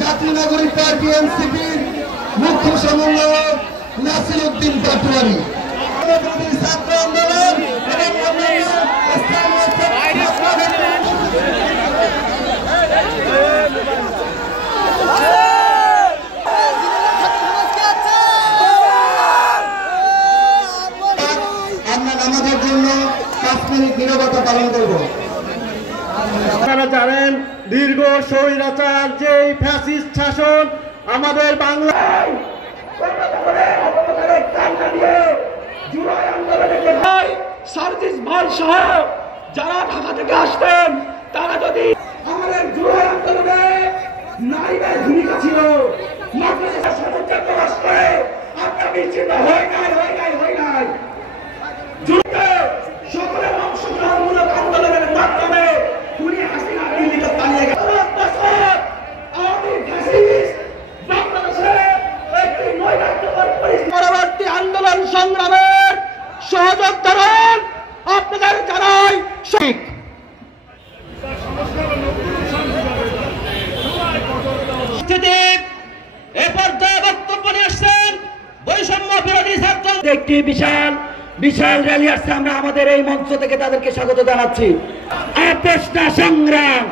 জাতীয় নাগরিক পার্টি এনসিপির মুখ্য সমন্বয়ক নাসির উদ্দিন পাটোয়ারি, ছাত্র আন্দোলন আমরা আমাদের জন্য 5 মিনিট নীরবতা পালন করব। আপনারা জানেন দীর্ঘ স্বৈরাচার যেই ফ্যাসিস্ট শাসন আমাদের বাংলায় সার্জিস ভাই সহ যারা ঢাকা থেকে আসতেন তারা যদি আমাদের জুলাই আন্দোলনে নারীদের ভূমিকা ছিল আপনার বিচ্ছিন্ন হয় নাই সকলের অংশগ্রহণমূলক আন্দোলনের মাধ্যমে খুনি হাসিনা দিল্লিতে পালিয়ে গেল। পরবর্তী আন্দোলন সংগ্রামের সহযোগ ধরুন আপনাদের জানাই এ পর্যায়ে বক্তব্য নিয়ে আসছেন বৈষম্য বিরোধী ছাত্র একটি বিশাল র্যালি আসছে। আমরা আমাদের এই মঞ্চ থেকে তাদেরকে স্বাগত জানাচ্ছি। আপোষ না সংগ্রাম।